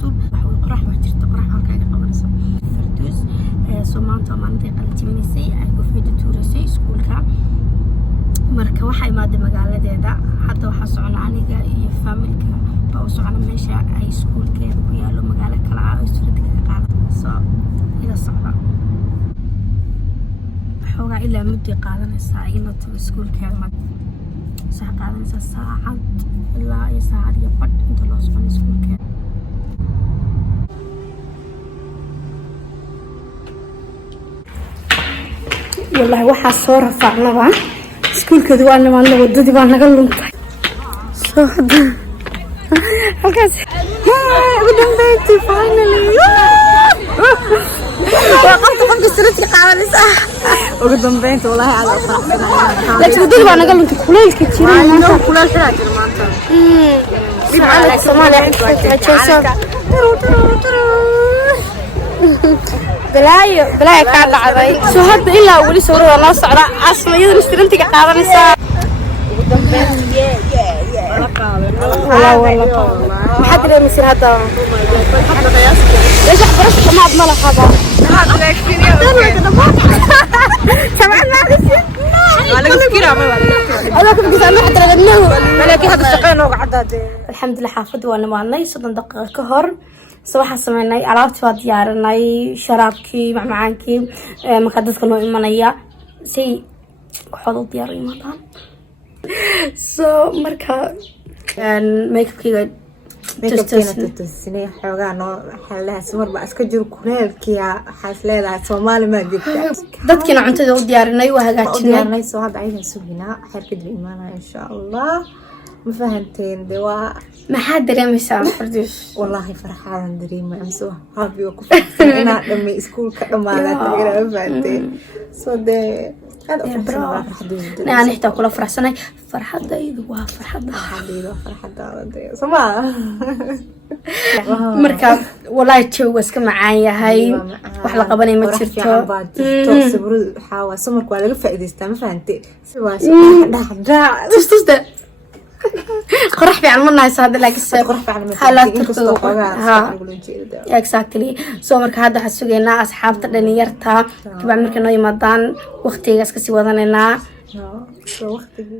cusub qorax ma jirto qorax halkaaga qabanayso Firdaws soo maanta maalintii qaljimisay ay ku fiido tuurisay iskuulka marka waxa imaade magaaladeeda hadda waxa socon aniga iyo familka oo socon meesha ay iskuulkeeda ku yaalo magaalo kala ah oo iskuulka ka qaadayso ila socda xogaa ilaa muddo qaadanaysa ila tago iskuulkeeda sax qaadanaysa saacad ilaa iyo saacad iyo badh inta loo socon iskuulkeeda والله waxaa soo rafaacnaba iskuulkeedu waa niman wadadii baa naga luntay soo hada halkaas ugu dambeeyay finally وقفت سرتي قاولس ugu dambeynta wallahi aad u faraxsanahay laakiin wadadii baa naga luntay kuleylka jiray maanta kuleel xiraa jira maanta dibcada Soomaaliya inta jeeso بلاي كان عضي شو هذا إلا ولي صورة الله صعرة عاصمة يدرس ترنتك قاضي والله ما حد ليه مثل هذا ليش أخبرك ما عاد ملا هذا سمعت ما أدري أنا كنت بسمع حتى لأنه ملاكي هذا الشقين وقعد الحمد لله حافظ وأنا معنا صدق دقيقة كهر صباح سمعناي عرفت وديارناي شرابكي معمعانكي مقدسك نوع إيمانية سي حوض ديار إيمانها مركا ميك اب كي تستسني حوغا نو حلها سمر با اسكا جير كوليلكيا حاسليدا Soomaali ma jirta dadkina cuntada u diyaarinay waa hagaajinay soo hada ayaan suginaa xirkad iimaanaa insha Allah ما فهمتين دواء ما حد دريم يسام فردوس والله فرحان دريم أمسوه هابي وكفر أنا لما يسكول كلام على تغير ما فهمتين صدق هذا فرحان فردوس يعني حتى كل فرح سنة فرحان ده يدوها فرحان ده حبيبي فرحان ده سما مركب والله تشوس كمعايا هاي وحلقة بني ما تشرتها تصبر حاول سمرك ولا فائدة استمع فهمتي سوا ده تستست قرح في عمرنا هذا لكن قرح في عمرنا ها exactly سو marka hadda waxa sugeynaa asxaabta dhalinyarta kiba marka noo yimaadaan waqtigaas ka sii wadanayna soo waqtiga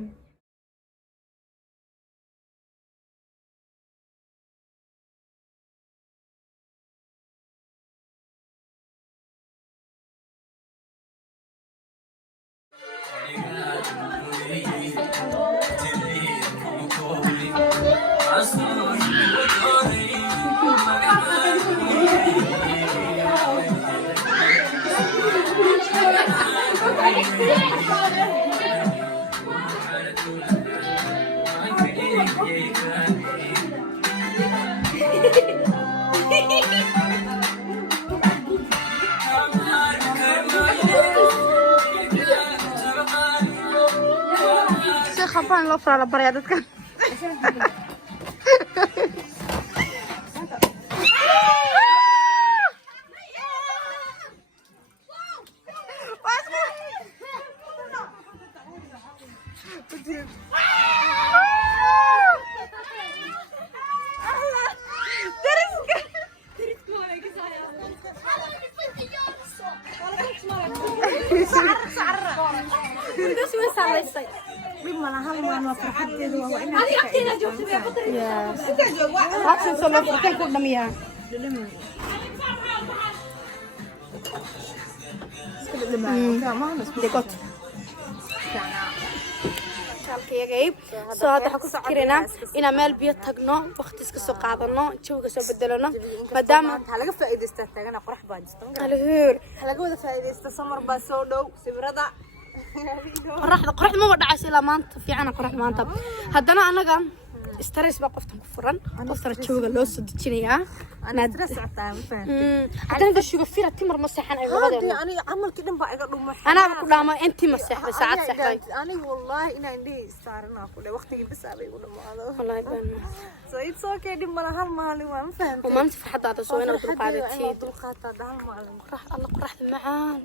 خبان لو فرا بريا ددك ما فرحت له وانا انا جبت بيا قطر يا عشان صلاه فرحتين كنا مياه soo hadda waxa ku fikirina ina meel biyo tagno waqti iska soo qaadano jooga soo bedelano maadaama laga faa'iideysto tagana qurux baadista laga wada faa'iideysto samar baa soo dhow sawirada قرح ما ودعس إلى مانت في عنا قرح مانت هدنا أنا قام استرس بقفتم كفران قفتر تشوق اللوس تجيني أنا استرس عتام فهم هدنا ده شو كفيرة تمر مسحان أي غدا أنا عمل كده بقى أنا بقول ما أنت مسح ساعات سحري أنا والله إن عندي استعرنا كله وقتي بس أبي أقول ما هذا والله يبان سويت سو كده مرة هالمالي ما فهم وما أنت في حد هذا سوينا بالقاعدة تي بالقاعدة ده هالمالي قرح الله قرح المعان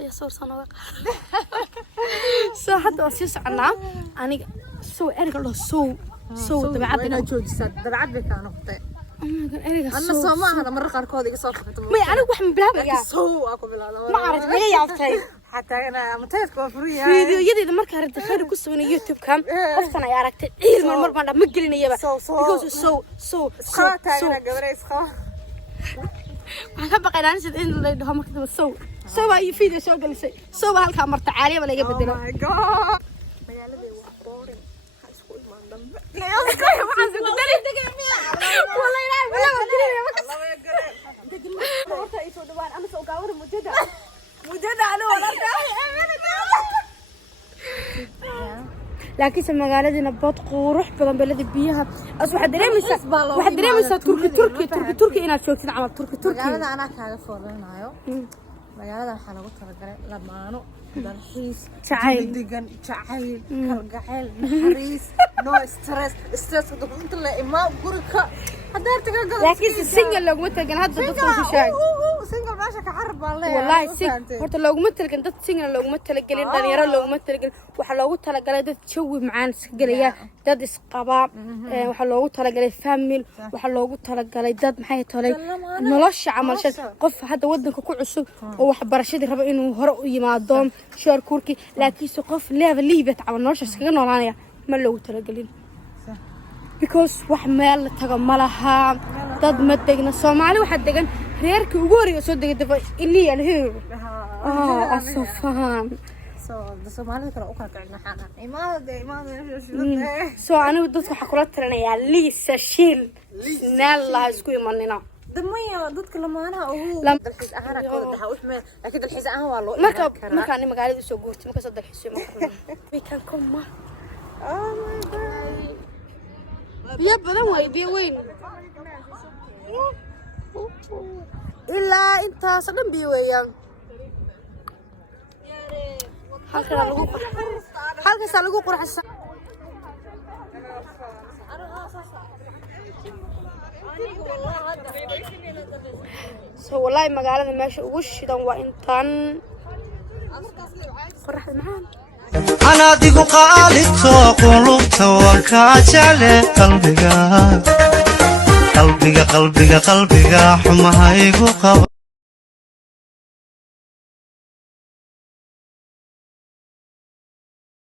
يا صور صنوق سو حد أسيس عنا أنا سو أرجع له سو دبعت بنا جود سد دبعت بك أنا قطع أنا صومها أنا مرة قاركودي قصوف ما أنا واحد من بلاد يا سو أكو بلاد ما أعرف ليه يا أختي حتى أنا متفق وفرية فيديو يدي إذا مرة كانت خير قصة من يوتيوب كم أصلا يا ركت إيه مرة ما مقلني يا بس سو أنا قبري سخا waxaan ka baqaynaa in la dhaho markii soo waa video soo galisay soo halka marta caaliya wala iga bedelo my god magaalada waa boring ha isku imaan dambe waxaan ku dalay wala ilaahay wala horta ay soo dhawaan ama soo gaawar mudada ana wala laakiin magaaladina bad qurux badan balada biyaha waxa dareemaysaa turki inaad joogtid camal turki magaalada ana kaaga fooranayo magaalada waxa lagu talagalay lamaano dalxiis degan jacayl kalgacayl naxariis no stress inta la imaa guriga hadaa taga galo laakiin single laguma tagan hadda dadku ku sheeg single maasha ka carab baa leeyahay wallahi horta laguma talagan dad single laguma talagalin dhalinyaro laguma talagalin waxa loogu talagalay dad jawi macaan iska galaya dad isqaba waxa loogu talagalay family waxa loogu talagalay dad maxay tolay nolosha camalsha qof hadda wadanka ku cusub oo wax barashadii raba inuu hore u yimaado شهر كوركي لكن سقف ليفت على النورش سكنا نورانيا ما لو تلاقين because وحمل تجملها ضد ما تجنا صومالي واحد تجن هيرك وجوري وصدق دفع اللي الهير أصفان الصومالي ترى أكل كعنا حنا ما أنا ودت حقولات ترى يا ليس شيل نلا سكوي مننا دمية ضدك لما أنا لما الحس أهنا كذا دحوش ما لكن الحس أهنا والله ما كان مقالي بس وجوت ما كصدق الحس ما we can come ma oh my god يا بدن وايدي وين إلا أنت صدق بيويان halka sa lagu qurxsan so wallahi magaalada meesha ugu shidan waa intan qorrax macaan ana digu qaalito qulubta waan ka jeclay qalbiga xumahaygu qabo